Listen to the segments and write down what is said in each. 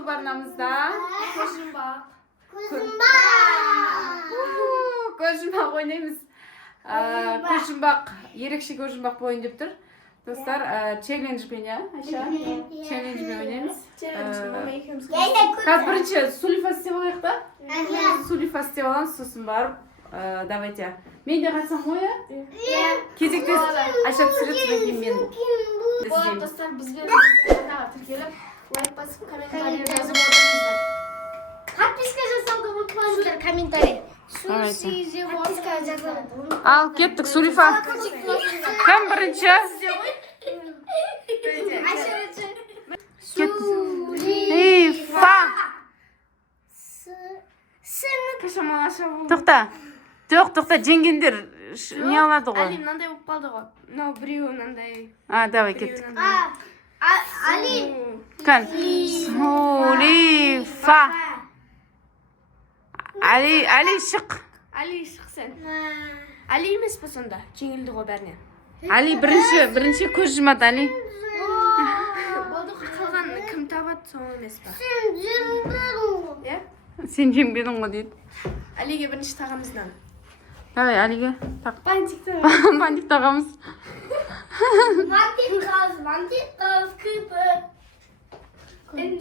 YouTube арнамызда Көзімбақ. көзжұмбақ ойнаймыз. Көзжұмбақ, ерекше көзжұмбақ бойын деп тұр. Достар, челленджбен, Айша? Челленджбен ойнаймыз. Қазір бірінші сулифас істеп алайық та? Сулифас істеп аламыз, сосын барып, давайте. Мен де қатысам ғой, кезектес Айша түсіреді, содан кейін мен. Болады, достар, бізбен каналға тіркеліп, лайк басып, комментарий жазып отырыңыздар. Подписка жасауды ұмытпаңыздар, комментарий. Подписка жазып. Ал, кеттік, сулифа. Кім бірінші? Сулифа. Тоқта. Тоқта, жеңгендер не алады ғой? Али, мынандай болып қалды ғой. Мынау біреуі мынандай. Давай, кеттік. Али. Кән. Сулифа. Али шық. Али шық сен. Али емес па сонда? Жеңілді ғой бәріне. Али бірінші көз жұмады, Али. Болды қалған кім табады соң емес па? Сен жеңбедің ғой дейді. Алиге бірінші тағамыздан. Давай, Алиге тақ. Бантик тағамыз. Бантик қыз күпі.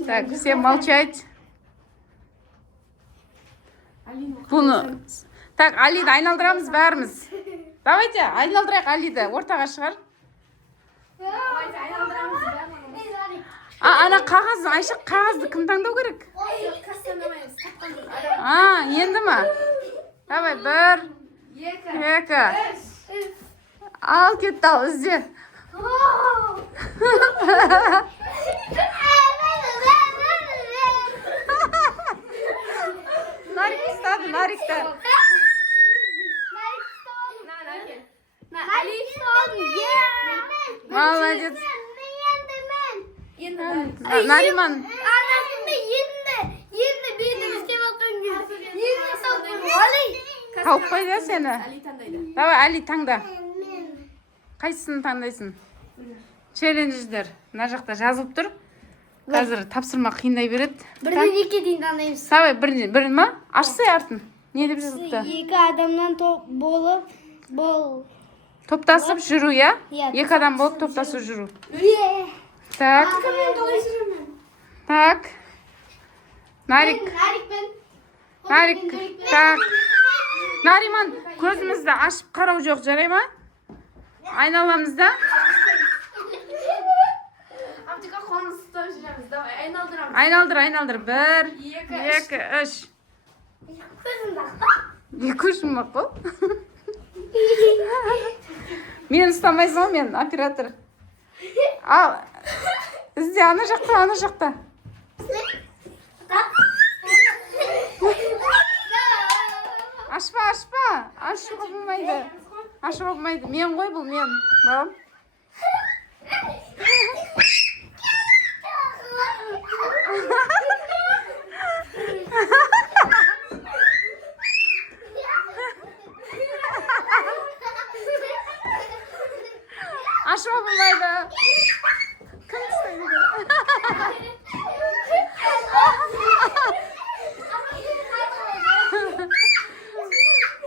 Так, все молчать. Бұны. Так, Алиді айналдырамыз бәріміз. Давайте, айналдырайық Алиді. Ортаға шығар. Ана қағаз, Айша қағазды кім таңдау керек? Енді ма? Давай, 1, 2. Ал, кетті ал, ізде. Нарик ұстады, Нарикті. Молодец. Нариман. Енді бейді істеп алған Тауып қойды сені. Али таңдайды. Давай, Али таңда. Қайсысын таңдайсың? Челлендждер. Мына жақта жазылып тұр. Қазір тапсырма қиындай береді. Бірден екі дейін таңдаймыз. Давай, бірін ма? Ашсай артын. Не деп жазылыпты? Екі адамнан болып Топтасып жүру, я? Екі адам болып топтасып жүру. Так. Так. Нарик. Так. Нариман, көзімізді ашып қарау жоқ, жарай ма? Айналамызда. Аптека қолымызды ұстап жүреміз. Давай, айналдырамыз. Айналдыр. 1, 2, 3. Көз жұмбақ қол. Мен ұстамайсың ғой, мен оператор. Ал, ізде ана жақта. Ашпа. Ашуға болмайды. Мен ғой бұл, мен. Балам. Ашуға болмайды. Кім ұстайды?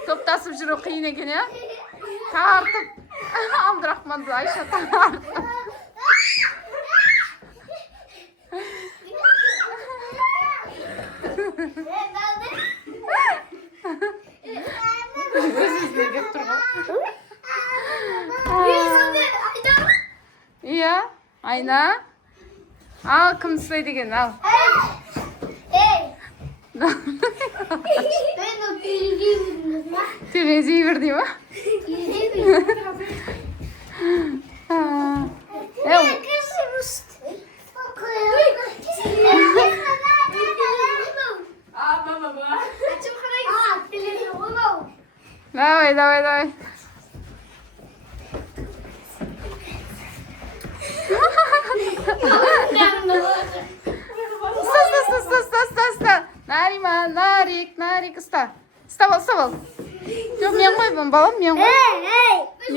Топтасып жүру қиын екен, я? Тартып. Абдырахманды Айша тартып. Өзімізге кеп тұр ғой. Иә, Айна. Ал, кім ұстайды екен, ал. Терезей бір дей ма? Давай. Ұста. Нариман, Нарик, ұста. Ұстап ал. Жоқ, мен ғой, балам, мен ғой. Оң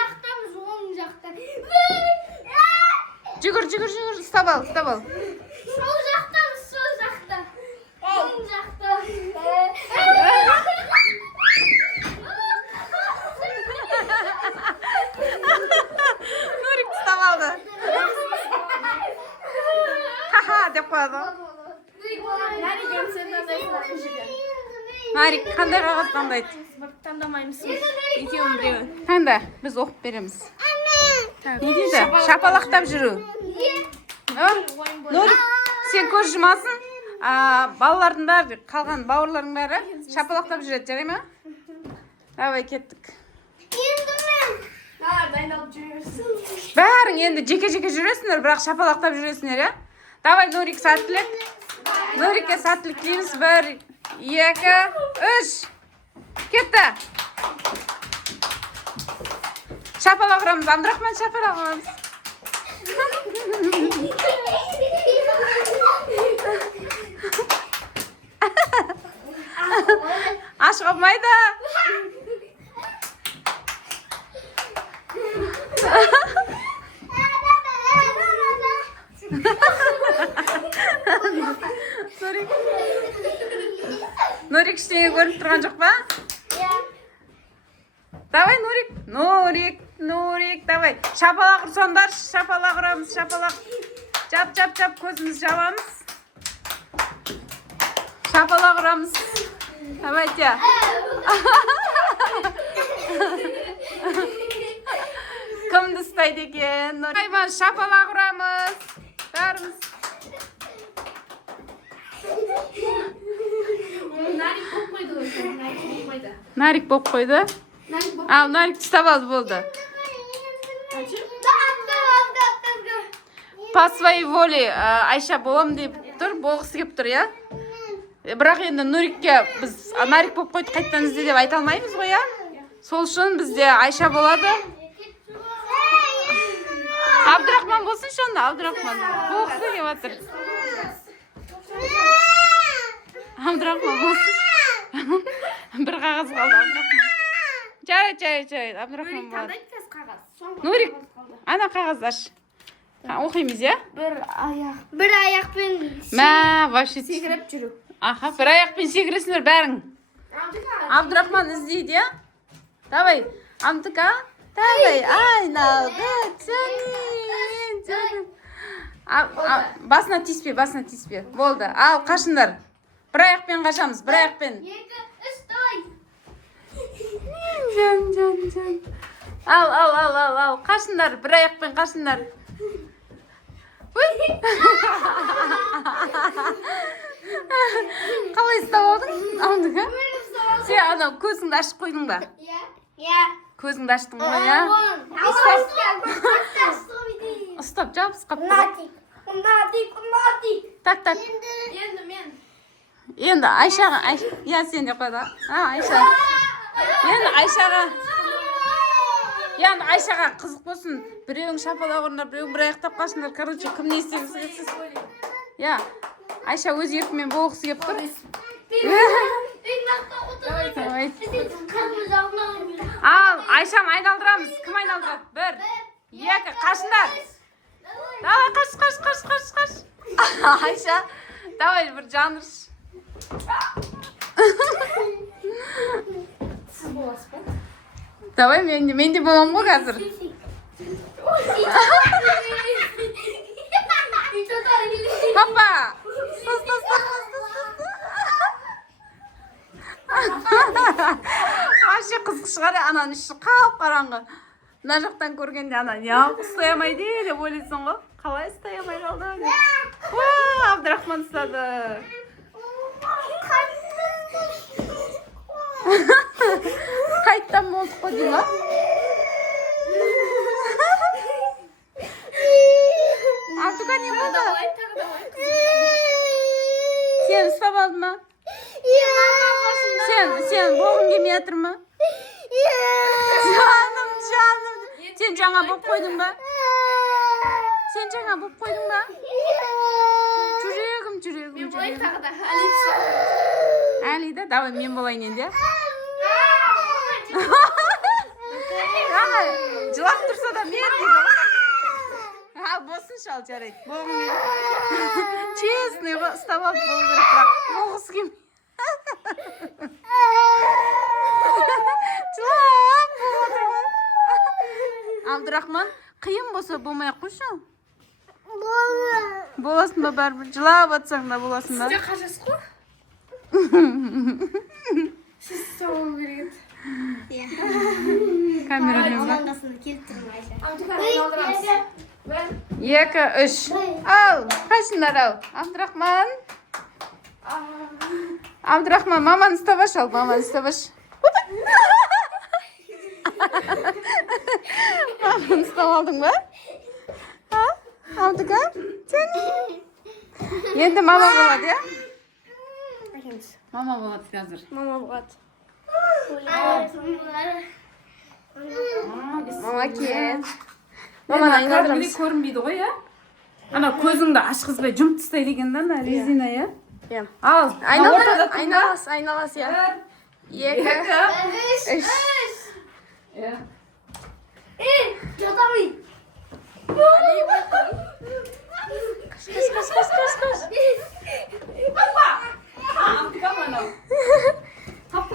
жақтамыз, оң жақта. Жүгір, ұстап ал. Сол жақтамыз, деп қояды ғой. Нарик, сен таңдайсың. Нарик, қандай қағаз таңдайды? Таңдамаймыз. Екеуін біреуін. Таңда, біз оқып береміз. Не дейді? Шапалақтап жүру. Нұрик, сен көз жұмасын. Балалардың бәрі, қалған бауырлардың бәрі шапалақтап жүреді, жарай ма? Давай, кеттік. Дайындалып жүресің. Бәрің енді жеке-жеке жүресіңдер, бірақ шапалақтап жүресіңдер, я? Давай, Нұрик, сәттілік. Нұрикке сәттілік тілейміз. 1, 2, 3. Кетті. Шапалақ ұрамыз. Абдрахман, шапалақ ұрамыз. Ашық olmaydı. Нұрик іштеңе көріп тұрған жоқ па? Давай, Нұрик, давай. Шапалақ ұрсаңдар, шапалақ ұрамыз, шапалақ. Жап, көзіміз жабамыз. Шапалақ ұрамыз. Давайте. Кімді ұстайды екен? Нұрик, шапалақ ұрамыз. Бәріміз. Нарик болып қойды. Ал, Нарик ұстап алды болды. По своей воле Айша болам деп тұр, болғысы кеп тұр, я? Бірақ енді Нұрикке біз Нарик болып қойды, қайттан ізде деп айта алмаймыз ғой, я? Сол үшін бізде Айша болады. Абдрахман болсын шонда, Абдрахман. Болғысы кеп атыр. Абдрахман болсын. Бір қағаз қалды, Абдрахман. Жарайды, Абдрахман болады. Нұрик, ана қағаз аш. Оқимыз, я? Бір аяқпен вообще секіріп жүру. Аха, бір аяқпен секіресіңдер бәрің. Абдрахман іздейді, я? Давай, Амдыка. Давай, айналды. Басына тиіспе. Болды. Ал, қашындар. Бір аяқпен қашамыз, бір аяқпен. Жан. Ал. Қашындар, бір аяқпен қашындар. Қалай ұстап алдың? Амдыка? Сен ана көзіңді ашып қойдың ба? Көзіңді аштың ғой, я? Ұстап, жабыс қаптыр. Так. Енді Айшаға, я сен де қойды. Айша. Енді Айшаға қызық болсын. Біреуің шапалақ ұрындар, біреуің бір аяқтап қашындар. Короче, кім не істегісі келсіз? Я, Айша өз еркімен болғысы кеп тұр. Ал, Айшаны айналдырамыз. Кім айналдырады? 1, 2, қашындар. Давай, қаш. Айша, давай бір жанырш. Сіз боласыз ба? Давай, мен де болам ғой қазір. Папа! Вообще қызық шығар, ананың іші қап қараңғы. Мына жақтан көргенде ана неғып ұстай алмайды деп ойлайсың ғой. Қалай ұстай алмай қалды деп. Абдрахман ұстады. Қайттан болдық қой дейм, а? Абдука не болды? Сен ұстап алдың ма? Сен болғың келмей жатыр ма? Жаным. Сен жаңа болып қойдың ба? Жүрегім. Мен болайын тағы да. Әли да, давай мен болайын енді. Жылап тұрса да мен дейді. Болсын шал, жарайды. Болғың келмей. Честный ғой, ұстап алып болу керек, бірақ болғысы келмей. Жылап болып отыр ғой. Абдрахман, қиын болса болмай-ақ қойшы. Боласың ба бәрібір? Жылап атсаң да боласың да. Сізде қажасыз ғой? Сіз соғу керек еді. Камерамен ба? Командасына келіп тұрмын Айша. Айналдырамыз. 2, 3. Ал, қайсыңдар ал? Абдрахман. Абдрахман, маманы ұстабаш ал, маманы ұстабаш. Маманы ұстап алдың ба? Алдыға? Енді мама болады, я? Мама болады қазір. Мама болады. Мама кет. Маманы айналдырамыз. Көрінбейді ғой, я? Ана көзіңді ашқызбай жұмып тастайды екен да, резина, я? Ал, Айналас, я. 2, 3. Жатамын.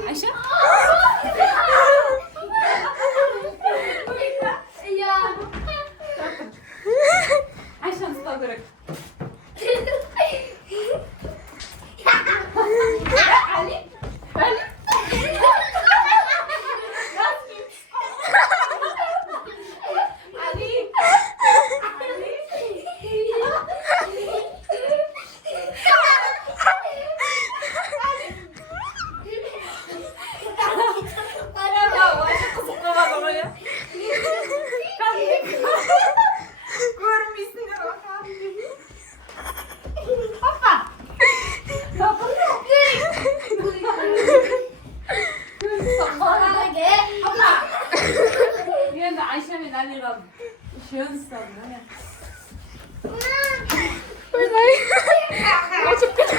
Айша? Айшаны ұстау керек. Енді Айша мен Али қалды. Үшеуін ұстадым, әне. Ойбай. Өтіп кетті.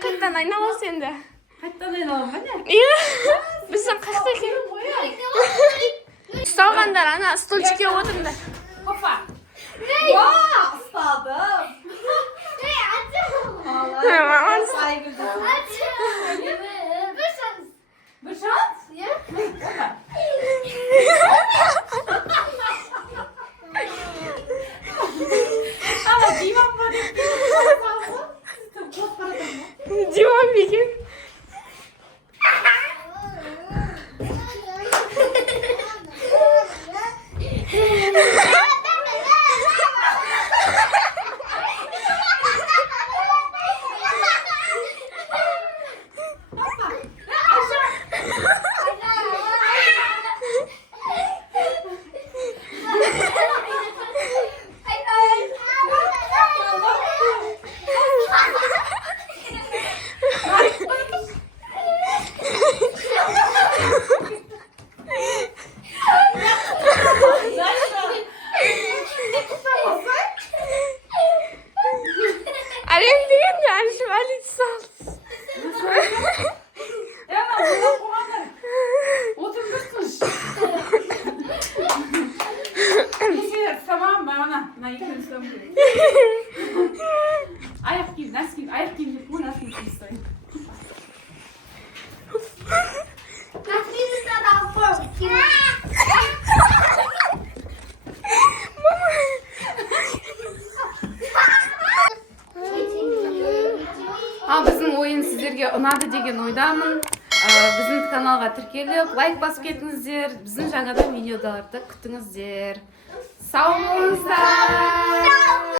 Қайттан айналас енді. Қайттан айналам, әне? Иә. Біздің қақта екен. Ұсталғандар ана стульчикке отырыңдар. Hoppa. Vaa, ısladım. Vallahi saygıda. Bu şans? Ama divan var. Диван бекен. Ален деген де әлішім әлі салды. Tamam mı ana? Nayıkını söyleyeyim. Ayak gibi, nasıl gibi? Ayak gibi bu nasıl gibi isteyin? Біздің ойын сіздерге ұнады деген ойдамын. Біздің каналға тіркеліп, лайк басып кетіңіздер. Біздің жаңадан видеоларды күтіңіздер. Сау болыңыздар.